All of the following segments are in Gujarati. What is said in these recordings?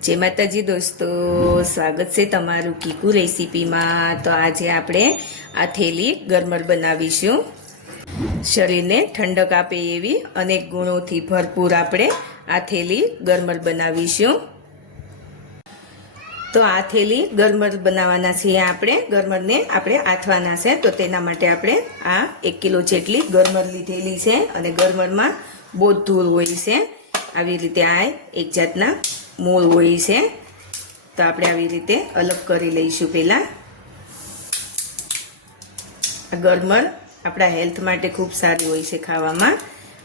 जय माताजी दोस्तों, स्वागत है तमारू कीकू रेसिपी में। तो आज आपणे आ थेली गरमर बनावीशुं। शरीर ने ठंडक आपे एवी अनेक गुणों थी भरपूर आपणे आ थेली गरमर बनावीशुं। तो आ थेली गरमर बनावाना छे। आपणे गरमर ने आपणे आथवाना छे। तो तेना माटे आपणे आ 1 किलो जेटली गरमर लीधेली छे अने गरमर में बहुत धूल होय छे। आवी रीते आ एक जातना मूळ होय छे। तो आपणे आवी रीते अलग करी लईशुं। पहेला गरमर आपણા हेल्थ माटे खूब सारी होय छे खावामां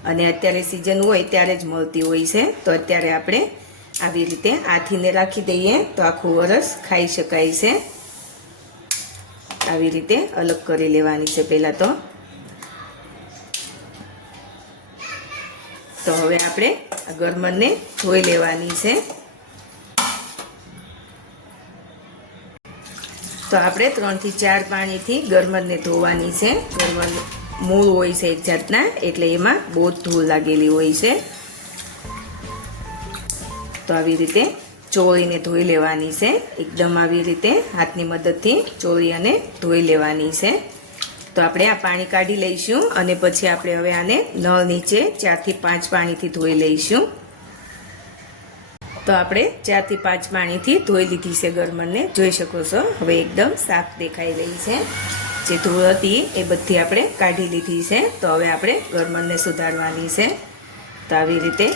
अने अत्यारे सीजन होय त्यारे ज मळती होय छे। तो अत्यारे आपणे आवी रीते आथीने राखी दઈએ तो आखुं वरस खाई शकाय छे। आवी रीते अलग करी लेवानी छे पहेला तो हवे आपणे गरमरने धोई लेवानी छे। तो आपणे 3 થી 4 पाणीथी गरमरने धोवानी छे। गरमर मूळ होय छे एक जातना, एटले एमां बहुत धूल लागेली होय छे। तो आवी रीते ચોળીને ધોઈ લેવાની છે। એકદમ આવી રીતે હાથની મદદથી ચોળી અને ધોઈ લેવાની છે। તો આપણે આ પાણી કાઢી લઈશું અને પછી આપણે હવે આને નળ નીચે 4 થી 5 પાણીથી ધોઈ લઈશું। તો આપણે 4 થી 5 પાણીથી ધોઈ લીધી છે ગરમરને, જોઈ શકો છો। હવે એકદમ સાફ દેખાઈ રહી છે। જે ધૂળ હતી એ બધી આપણે કાઢી લીધી છે। તો હવે આપણે ગરમરને સુધારવાની છે। તો આવી રીતે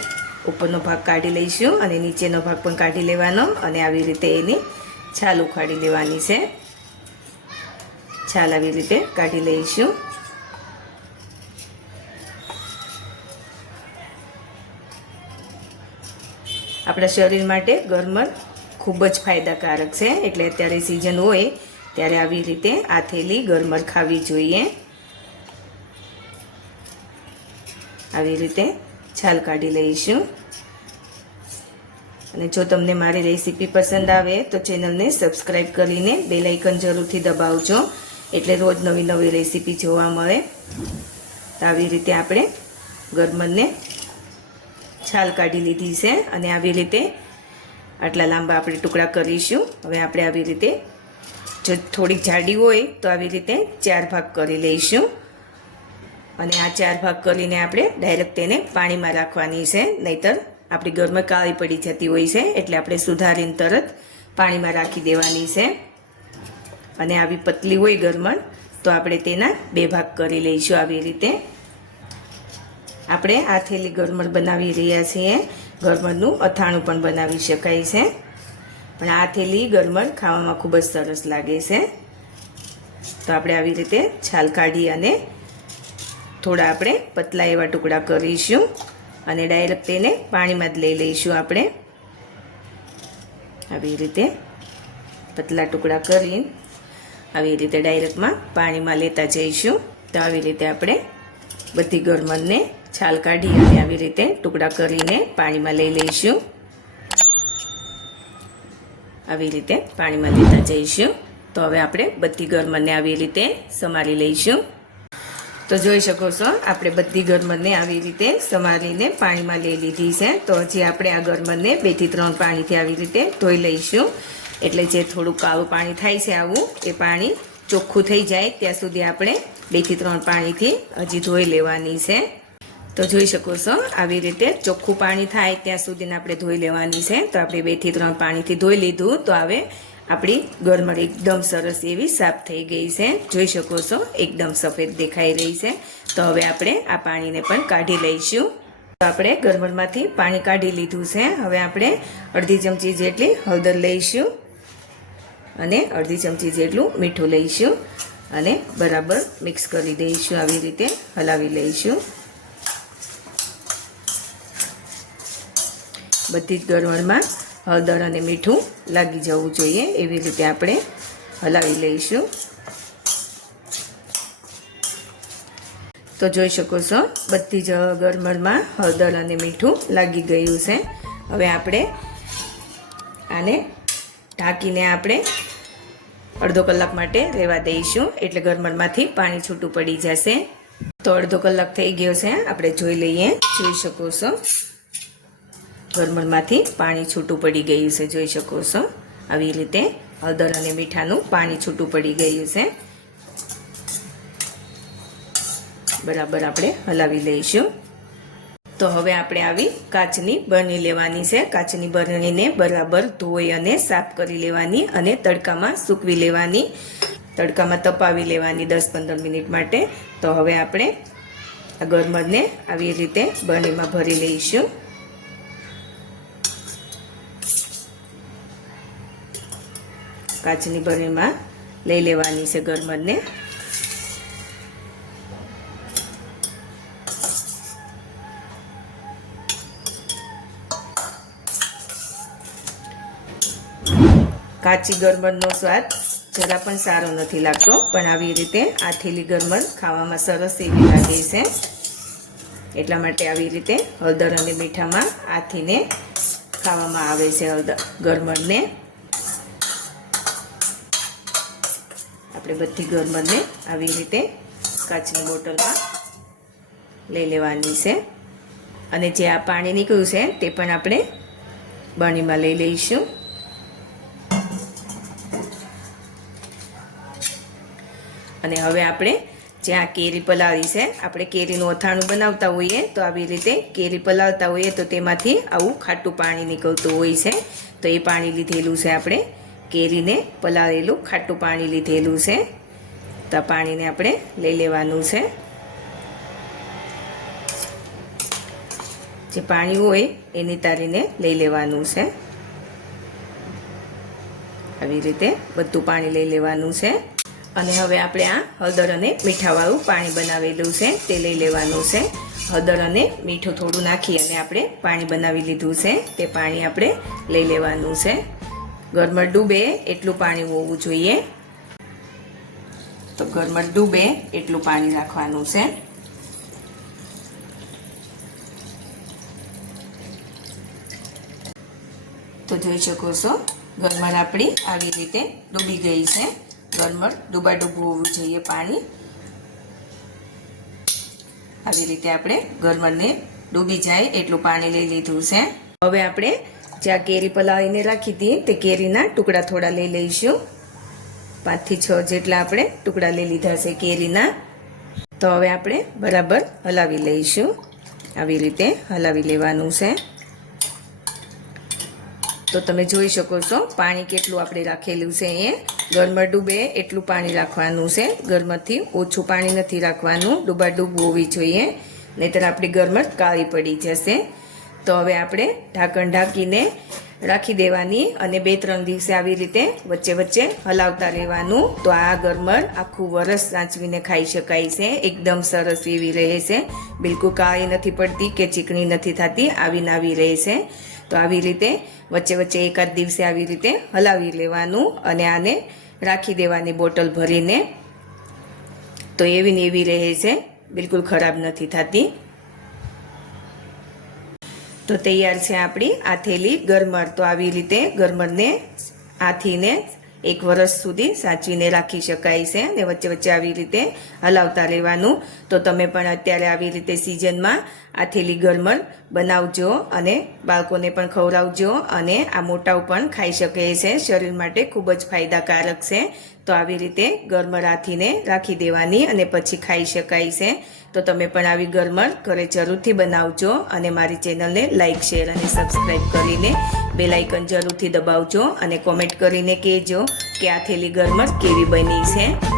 ઉપરનો ભાગ કાઢી લઈશું અને નીચેનો ભાગ પણ કાઢી લેવાનો અને આવી રીતે એની છાલ ઉખાડી લેવાની છે। છાલ આવી રીતે કાઢી લઈશું। આપણા શરીર માટે ગરમર ખૂબ જ ફાયદાકારક છે, એટલે અત્યારે સીઝન હોય ત્યારે આવી રીતે આ થેલી ગરમર ખાવી જોઈએ। આવી રીતે છાલ કાઢી લઈશું અને જો તમને મારી રેસીપી પસંદ આવે તો ચેનલને સબસ્ક્રાઇબ કરીને બેલ આઇકન જરૂરથી દબાવજો, એટલે રોજ નવી નવી રેસીપી જોવા મળે। તો આવી રીતે આપણે ગરમરને છાલ કાઢી લીધી છે અને આવી રીતે આટલા લાંબા આપણે ટુકડા કરીશું। હવે આપણે આવી રીતે જો થોડી જાડી હોય તો આવી રીતે 4 ભાગ કરી લઈશું અને આ 4 ભાગ કરીને આપણે ડાયરેક્ટ તેને પાણીમાં રાખવાની છે, નહીતર આપણી ગરમર કાળી પડી જતી હોય છે। એટલે આપણે સુધારીને તરત પાણીમાં રાખી દેવાની છે। અને આવી પતલી હોય ગરમર તો આપણે તેના 2 ભાગ કરી લઈશું। આવી રીતે આપણે આ થેલી ગરમર બનાવી રહ્યા છીએ। ગરમરનું અથાણું પણ બનાવી શકાય છે, પણ આ થેલી ગરમર ખાવામાં ખૂબ જ સરસ લાગે છે। તો આપણે આવી રીતે છાલ કાઢી અને થોડા આપણે પતલા એવા ટુકડા કરીશું અને ડાયરેક્ટ તેને પાણીમાં જ લઈ લઈશું। આપણે આવી રીતે પતલા ટુકડા કરી આવી રીતે ડાયરેક્ટમાં પાણીમાં લેતા જઈશું। તો આવી રીતે આપણે બધી ગરમરને છાલ કાઢી અને આવી રીતે ટુકડા કરીને પાણીમાં લઈ લઈશું। આવી રીતે પાણીમાં લેતા જઈશું। તો હવે આપણે બધી ગરમરને આવી રીતે સમારી લઈશું। તો જોઈ શકો છો આપણે બધી ગરમરને આવી રીતે સમારીને પાણીમાં લઈ લીધી છે। તો હજી આપણે આ ગરમરને 2 થી 3 પાણીથી આવી રીતે ધોઈ લઈશું, એટલે જે થોડું કાળું પાણી થાય છે આવું એ પાણી ચોખ્ખું થઈ જાય ત્યાં સુધી આપણે 2 થી 3 પાણીથી હજી ધોઈ લેવાની છે। તો જોઈ શકો છો આવી રીતે ચોખ્ખું પાણી થાય ત્યાં સુધીને આપણે ધોઈ લેવાની છે। તો આપણે 2 થી 3 પાણીથી ધોઈ લીધું। તો હવે આપણી ગરમર એકદમ સરસ એવી સાફ થઈ ગઈ છે, જોઈ શકો છો એકદમ સફેદ દેખાઈ રહી છે। તો હવે આપણે આ પાણીને પણ કાઢી લઈશું। તો આપણે ગરમરમાંથી પાણી કાઢી લીધું છે। હવે આપણે અડધી ચમચી જેટલી હળદર લઈશું અને અડધી ચમચી જેટલું મીઠું લઈશું અને બરાબર મિક્સ કરી દઈશું। આવી રીતે હલાવી લઈશું। બધી જ ગરમરમાં હળદર અને મીઠું લાગી જવું જોઈએ એવી રીતે આપણે હલાવી લઈશું। તો જોઈ શકો છો બધી જ ગરમરમાં હળદર અને મીઠું લાગી ગયું છે। હવે આપણે આને ઢાંકીને આપણે અડધો કલાક માટે રહેવા દઈશું, એટલે ગરમરમાંથી પાણી છૂટું પડી જશે। તો અડધો કલાક થઈ ગયો છે, આપણે જોઈ લઈએ। જોઈ શકો છો ગરમરમાંથી પાણી છૂટું પડી ગયું છે, જોઈ શકો છો. આવી રીતે હળદર અને મીઠાનું પાણી છૂટું પડી ગયું છે. બરાબર આપણે હલાવી લઈશું. તો હવે આપણે આવી કાચની બરણી લેવાની છે. કાચની બરણીને બરાબર ધોઈ અને સાફ કરી લેવાની અને તડકામાં સૂકવી લેવાની, તડકામાં તપાવી લેવાની 10-15 મિનિટ માટે. તો હવે આપણે આ ગરમરને આવી રીતે બરણીમાં ભરી લઈશું. કાચની બરણીમાં લઈ લેવાની છે ગરમરને. કાચી ગરમરનો સ્વાદ જરા પણ સારો નથી લાગતો, પણ આવી રીતે આથેલી ગરમર ખાવામાં સરસ એવી લાગે છે. એટલા માટે આવી રીતે હળદર અને મીઠામાં આથીને ખાવામાં આવે છે ગરમરને. આપણે બધી ગરમરને આવી રીતે કાચની બોટલમાં લઈ લેવાની છે અને જે આ પાણી નીકળ્યું છે તે પણ આપણે બરણીમાં લઈ લઈશું. અને હવે આપણે જે આ કેરી પલાળી છે, આપણે કેરીનું અથાણું બનાવતા હોઈએ તો આવી રીતે કેરી પલાળતા હોઈએ તો તેમાંથી આવું ખાટું પાણી નીકળતું હોય છે. તો એ પાણી લીધેલું છે, આપણે કેરીને પલાળેલું ખાટું પાણી લીધેલું છે. તો આ પાણીને આપણે લઈ લેવાનું છે. જે પાણી હોય એ નિતારીને લઈ લેવાનું છે. આવી રીતે બધું પાણી લઈ લેવાનું છે. અને હવે આપણે આ હળદર અને મીઠાવાળું પાણી બનાવેલું છે તે લઈ લેવાનું છે. હળદર અને મીઠું થોડું નાખી અને આપણે પાણી બનાવી લીધું છે તે પાણી આપણે લઈ લેવાનું છે. ગરમર ડૂબે એટલું પાણી હોવું જોઈએ. તો ગરમર ડૂબે એટલું પાણી રાખવાનું છે. તો જોઈ શકો છો ગરમર આપણી આવી રીતે ડૂબી ગઈ છે. ગરમર ડૂબાડૂબ હોવું જોઈએ પાણી. આવી રીતે આપણે ગરમરને ડૂબી જાય એટલું પાણી લઈ લીધું છે. હવે આપણે જ્યાં કેરી પલાળીને રાખી હતી તે કેરીના ટુકડા થોડા લઈ લઈશું. 5 થી 6 જેટલા આપણે ટુકડા લઈ લીધા છે કેરીના. તો હવે આપણે બરાબર હલાવી લઈશું. આવી રીતે હલાવી લેવાનું છે. તો તમે જોઈ શકો છો પાણી કેટલું આપણે રાખેલું છે. એ ગરમર ડૂબે એટલું પાણી રાખવાનું છે. ગરમરથી ઓછું પાણી નથી રાખવાનું. ડૂબાડૂબ હોવી જોઈએ, નહીંતર આપણી ગરમર કાળી પડી જશે. તો હવે આપણે ઢાંકણ ઢાંકીને રાખી દેવાની અને 2-3 દિવસે આવી રીતે વચ્ચે વચ્ચે હલાવતા રહેવાનું. તો આ ગરમર આખું વરસ સાચવીને ખાઈ શકાય છે. એકદમ સરસ એવી રહે છે. બિલકુલ કાળી નથી પડતી કે ચીકણી નથી થતી, આવીને આવી રહે છે. તો આવી રીતે વચ્ચે વચ્ચે એકાદ દિવસે આવી રીતે હલાવી લેવાનું અને આને રાખી દેવાની બોટલ ભરીને. તો એવી ને એવી રહે છે, બિલકુલ ખરાબ નથી થતી. તો તૈયાર છે આપણી આથેલી ગરમર. તો આવી રીતે ગરમરને આથીને 1 વર્ષ સુધી સાચવીને રાખી શકાય છે અને વચ્ચે વચ્ચે આવી રીતે હલાવતા રહેવાનું. તો તમે પણ અત્યારે આવી રીતે સિઝનમાં આથેલી ગરમર બનાવજો અને બાળકોને પણ ખવડાવજો. અને આ મોટાઓ પણ ખાઈ શકે છે, શરીર માટે ખૂબ જ ફાયદાકારક છે. તો આવી રીતે ગરમર આથીને રાખી દેવાની અને પછી ખાઈ શકાય છે. તો તમે પણ આવી ગરમર ઘરે જરૂરથી બનાવજો અને મારી ચેનલને લાઇક, શેર અને સબસ્ક્રાઈબ કરીને બેલ આઇકન જરૂરથી દબાવજો અને કોમેન્ટ કરીને કહેજો કે આથેલી ગરમર કેવી બની છે.